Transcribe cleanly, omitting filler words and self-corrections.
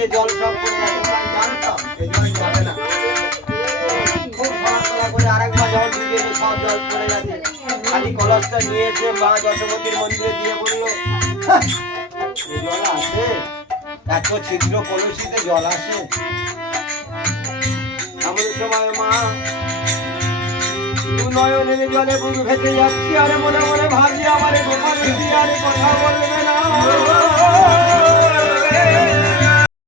আছে, জল সব পড়ে যাচ্ছে। জানতাম এই জল যাবে না। খুব সরাসরি করে আরেকবার জল দিয়ে সব জল পড়ে যাচ্ছে। খালি কলসটা নিয়ে এসে মা যশোমতীর মন্দিরে দিয়ে বললো, জল আসে? এত ছিদ্র কলসিতে জল আসে? এমন সময় মা নয়নের জলে বুক ভেসে যাচ্ছি, আরে মনে মনে ভাবছি আমার গোপাল আরে কথা বলবে না।